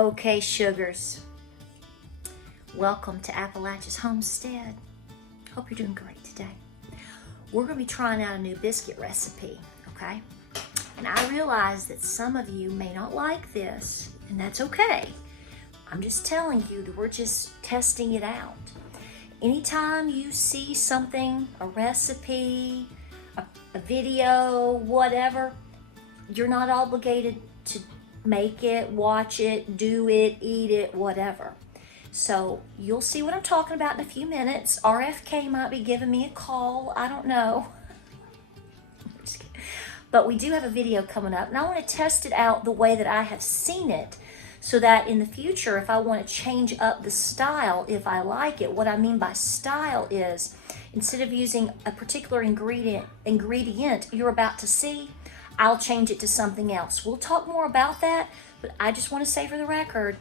Okay, sugars, welcome to Appalachia's Homestead. Hope you're doing great today. We're going to be trying out a new biscuit recipe, okay? And I realize that some of you may not like this, and that's okay. I'm just telling you that we're just testing it out. Anytime you see something, a recipe, a video, whatever, you're not obligated to make it, watch it, do it, eat it, whatever. So you'll see what I'm talking about in a few minutes. RFK might be giving me a call. I don't know. But we do have a video coming up, and I want to test it out the way that I have seen it, so that in the future, if I want to change up the style, if I like it, what I mean by style is, instead of using a particular ingredient you're about to see, I'll change it to something else. We'll talk more about that, but I just want to say for the record,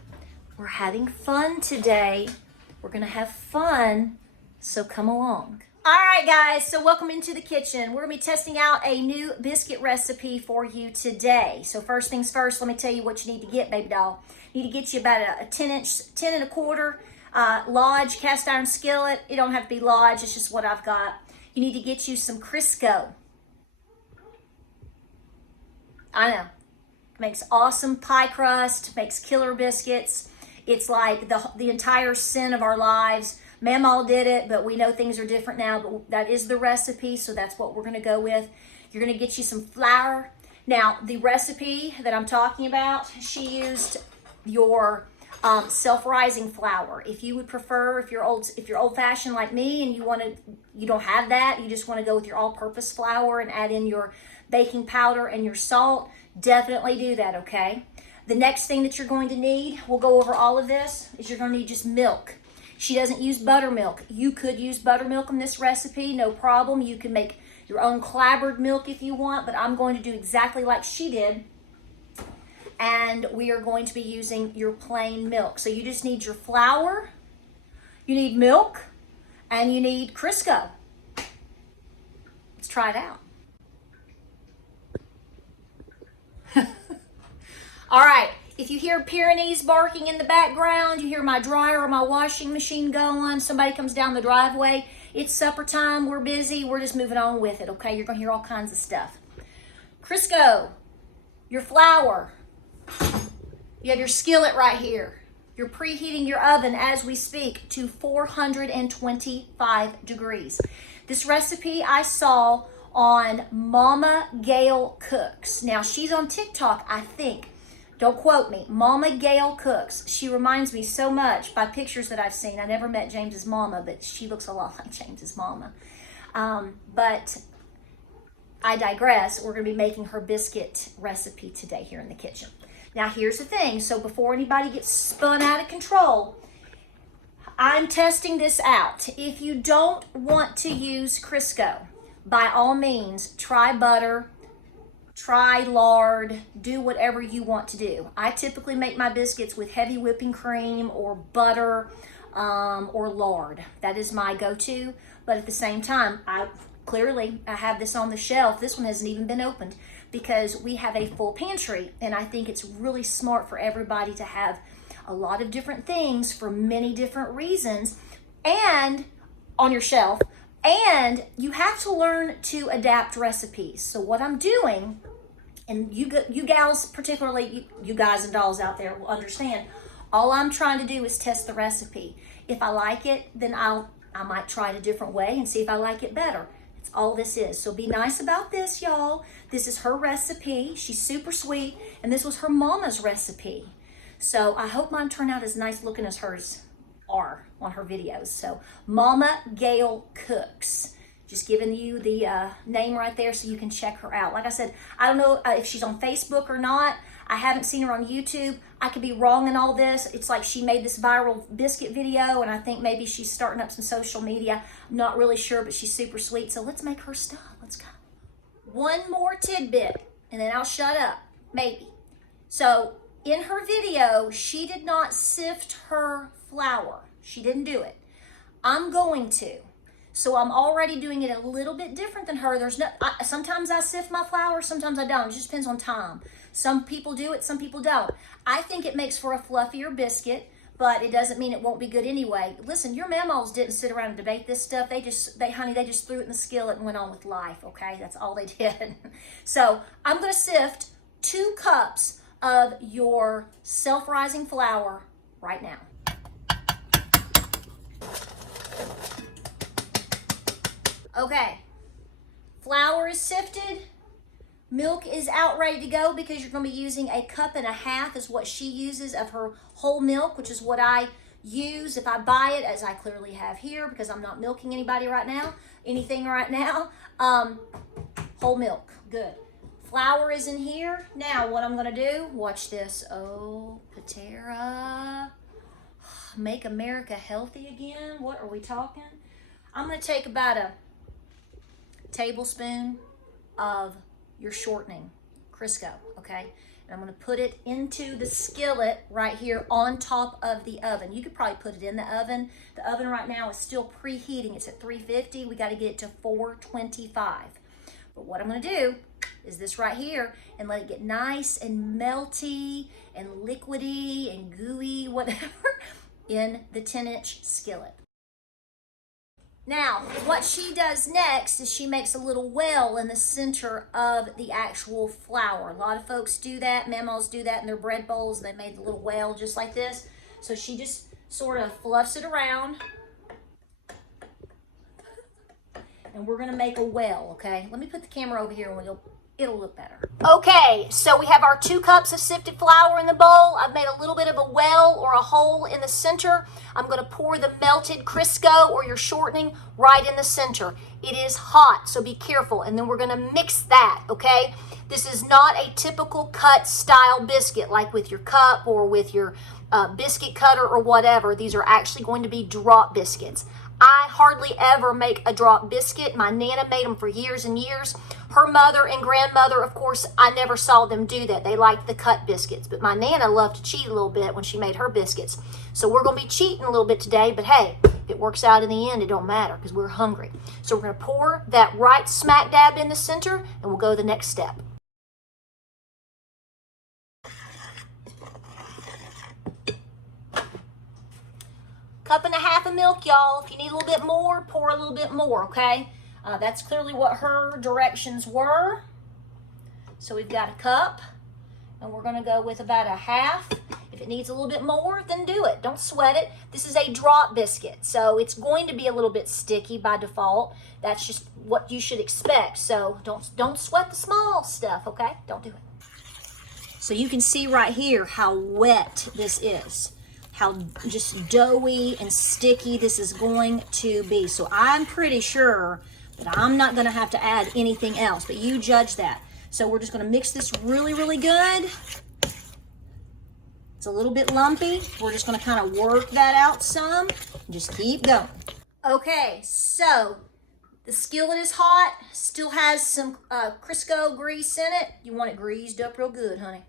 we're having fun today. We're going to have fun, so come along. All right, guys, so welcome into the kitchen. We're going to be testing out a new biscuit recipe for you today. So first things first, let me tell you what you need to get, baby doll. You need to get you about a 10 and a quarter Lodge cast iron skillet. It don't have to be Lodge, it's just what I've got. You need to get you some Crisco. I know, makes awesome pie crust, makes killer biscuits. It's like the entire sin of our lives. Mamaw did it, but we know things are different now, but that is the recipe, so that's what we're gonna go with. You're gonna get you some flour. Now, the recipe that I'm talking about, she used your self-rising flour. If you would prefer, if you're old-fashioned like me and you don't have that, you just wanna go with your all-purpose flour and add in your baking powder and your salt, definitely do that, okay? The next thing that you're going to need, we'll go over all of this, is you're going to need just milk. She doesn't use buttermilk. You could use buttermilk in this recipe, no problem. You can make your own clabbered milk if you want, but I'm going to do exactly like she did. And we are going to be using your plain milk. So you just need your flour, you need milk, and you need Crisco. Let's try it out. All right, if you hear Pyrenees barking in the background, you hear my dryer or my washing machine going, somebody comes down the driveway, it's supper time, we're busy, we're just moving on with it, okay? You're gonna hear all kinds of stuff. Crisco, your flour, you have your skillet right here. You're preheating your oven as we speak to 425 degrees. This recipe I saw on Mama Gail Cooks. Now, she's on TikTok, I think. Don't quote me. Mama Gail Cooks. She reminds me so much by pictures that I've seen. I never met James's mama, but she looks a lot like James's mama. But I digress. We're going to be making her biscuit recipe today here in the kitchen. Now, here's the thing. So before anybody gets spun out of control, I'm testing this out. If you don't want to use Crisco, by all means, try butter, try lard, do whatever you want to do. I typically make my biscuits with heavy whipping cream or butter or lard. That is my go-to. But at the same time, I have this on the shelf. This one hasn't even been opened because we have a full pantry, and I think it's really smart for everybody to have a lot of different things for many different reasons and on your shelf. And you have to learn to adapt recipes. So what I'm doing, and you gals, particularly you guys and dolls out there will understand, all I'm trying to do is test the recipe. If I like it, then I might try it a different way and see if I like it better. That's all this is. So be nice about this, y'all. This is her recipe. She's super sweet, and this was her mama's recipe. So I hope mine turned out as nice looking as hers are on her videos. So Mama Gail Cooks, just giving you the name right there so you can check her out. Like I said, I don't know if she's on Facebook or not. I haven't seen her on YouTube. I could be wrong in all this. It's like she made this viral biscuit video, and I think maybe she's starting up some social media. I'm not really sure, but she's super sweet. So let's make her style. Let's go. One more tidbit, and then I'll shut up, maybe. So in her video, she did not sift her flour. She didn't do it. I'm going to. So I'm already doing it a little bit different than her. Sometimes I sift my flour, sometimes I don't. It just depends on time. Some people do it, some people don't. I think it makes for a fluffier biscuit, but it doesn't mean it won't be good anyway. Listen, your mammals didn't sit around and debate this stuff. They just threw it in the skillet and went on with life, okay? That's all they did. So I'm gonna sift 2 cups of your self-rising flour right now. Okay, flour is sifted. Milk is out ready to go because you're going to be using 1.5 cups is what she uses of her whole milk, which is what I use if I buy it, as I clearly have here because I'm not milking anything right now. Whole milk, good. Flour is in here. Now what I'm going to do, watch this. Oh, Patara, make America healthy again. What are we talking? I'm going to take about a tablespoon of your shortening, Crisco, okay? And I'm gonna put it into the skillet right here on top of the oven. You could probably put it in the oven. The oven right now is still preheating. It's at 350. We gotta get it to 425. But what I'm gonna do is this right here and let it get nice and melty and liquidy and gooey, whatever, in the 10-inch skillet. Now, what she does next is she makes a little well in the center of the actual flour. A lot of folks do that. Mammals do that in their bread bowls. They made a little well just like this. So she just sort of fluffs it around. And we're going to make a well, okay? Let me put the camera over here and it'll look better. Okay, so we have our 2 cups of sifted flour in the bowl. I've made a little bit of a well or a hole in the center. I'm going to pour the melted Crisco or your shortening right in the center. It is hot, so be careful. And then we're going to mix that, okay? This is not a typical cut style biscuit like with your cup or with your biscuit cutter or whatever. These are actually going to be drop biscuits. I hardly ever make a drop biscuit. My Nana made them for years and years. Her mother and grandmother, of course, I never saw them do that. They liked the cut biscuits. But my Nana loved to cheat a little bit when she made her biscuits. So we're going to be cheating a little bit today. But hey, if it works out in the end, it don't matter because we're hungry. So we're going to pour that right smack dab in the center and we'll go to the next step. Cup and a half of milk, y'all. If you need a little bit more, pour a little bit more, okay? That's clearly what her directions were. So we've got a cup, and we're gonna go with about a half. If it needs a little bit more, then do it. Don't sweat it. This is a drop biscuit, so it's going to be a little bit sticky by default. That's just what you should expect. So don't sweat the small stuff, okay? Don't do it. So you can see right here how wet this is. How just doughy and sticky this is going to be. So I'm pretty sure that I'm not gonna have to add anything else, but you judge that. So we're just gonna mix this really, really good. It's a little bit lumpy. We're just gonna kind of work that out some. Just keep going. Okay, so the skillet is hot, still has some Crisco grease in it. You want it greased up real good, honey.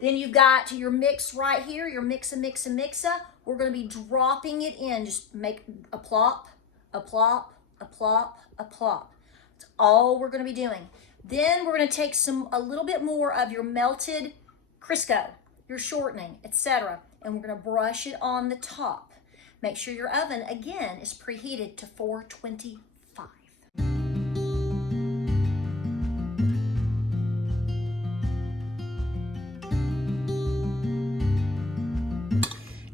Then you've got your mix right here, your mixa. We're gonna be dropping it in. Just make a plop, a plop, a plop, a plop. That's all we're gonna be doing. Then we're gonna take a little bit more of your melted Crisco, your shortening, etc. And we're gonna brush it on the top. Make sure your oven, again, is preheated to 425.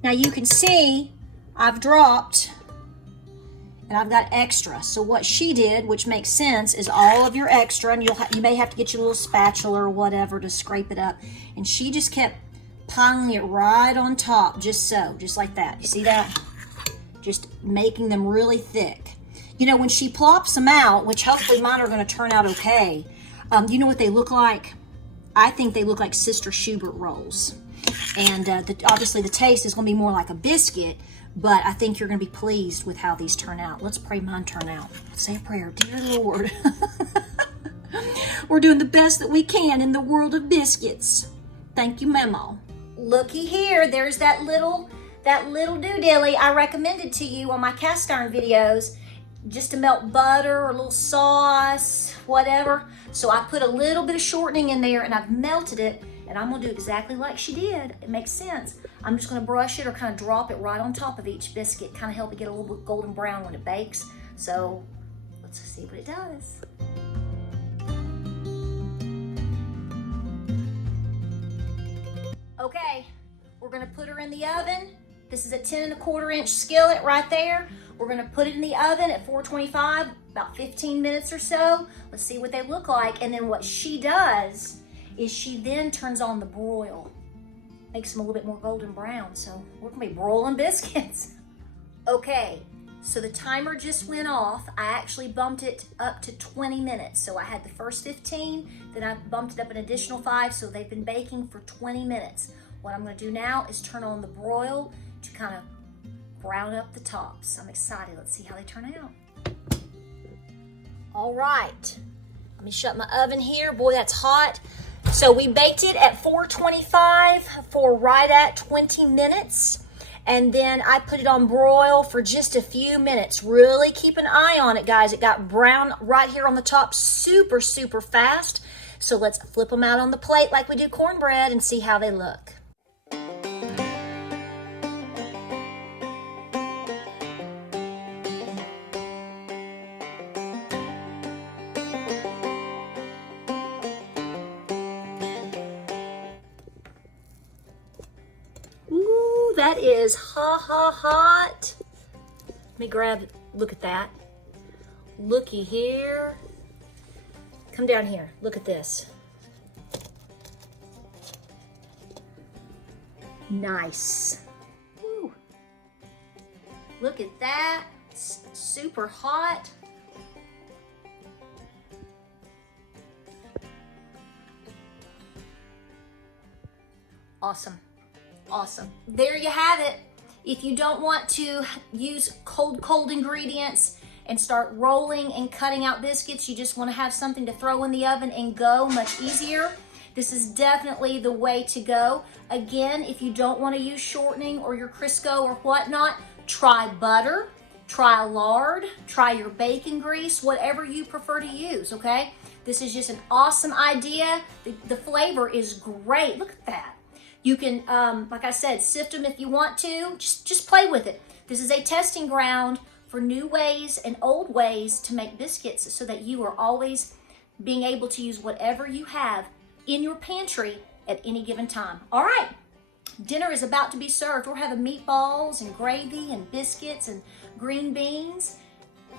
Now you can see I've dropped and I've got extra. So what she did, which makes sense, is all of your extra, and you may have to get your little spatula or whatever to scrape it up. And she just kept piling it right on top, just so, just like that. You see that? Just making them really thick. You know, when she plops them out, which hopefully mine are going to turn out okay, you know what they look like? I think they look like Sister Schubert rolls. And obviously the taste is going to be more like a biscuit, but I think you're going to be pleased with how these turn out. Let's pray mine turn out. Say a prayer. Dear Lord, we're doing the best that we can in the world of biscuits. Thank you, Memo. Looky here. There's that little doodilly I recommended to you on my cast iron videos. just to melt butter or a little sauce, whatever. So I put a little bit of shortening in there and I've melted it, and I'm gonna do exactly like she did. It makes sense. I'm just gonna brush it or kind of drop it right on top of each biscuit, kind of help it get a little bit golden brown when it bakes. So let's see what it does. Okay, we're gonna put her in the oven. This is a 10 1/4 inch skillet right there. We're gonna put it in the oven at 425, about 15 minutes or so. Let's see what they look like. And then what she does is she then turns on the broil. Makes them a little bit more golden brown. So we're gonna be broiling biscuits. Okay, so the timer just went off. I actually bumped it up to 20 minutes. So I had the first 15, then I bumped it up an additional 5. So they've been baking for 20 minutes. What I'm gonna do now is turn on the broil to kind of brown up the tops. I'm excited. Let's see how they turn out. All right, let me shut my oven here. Boy, that's hot. So we baked it at 425 for right at 20 minutes. And then I put it on broil for just a few minutes. Really keep an eye on it, guys. It got brown right here on the top super, super fast. So let's flip them out on the plate like we do cornbread and see how they look. Ooh, that is hot. Let me grab, look at that. Looky here. Come down here, look at this. Nice. Woo. Look at that, it's super hot. Awesome. Awesome. There you have it. If you don't want to use cold ingredients and start rolling and cutting out biscuits, you just want to have something to throw in the oven and go, much easier. This is definitely the way to go. Again, if you don't want to use shortening or your Crisco or whatnot, try butter, try lard, try your bacon grease, whatever you prefer to use, okay? This is just an awesome idea. The flavor is great. Look at that. You can, like I said, sift them if you want to. Just play with it. This is a testing ground for new ways and old ways to make biscuits so that you are always being able to use whatever you have in your pantry at any given time. All right, dinner is about to be served. We're having meatballs and gravy and biscuits and green beans.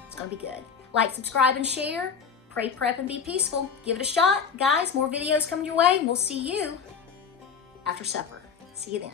It's gonna be good. Like, subscribe, and share. Pray, prep, and be peaceful. Give it a shot. Guys, more videos coming your way, and we'll see you after supper. See you then.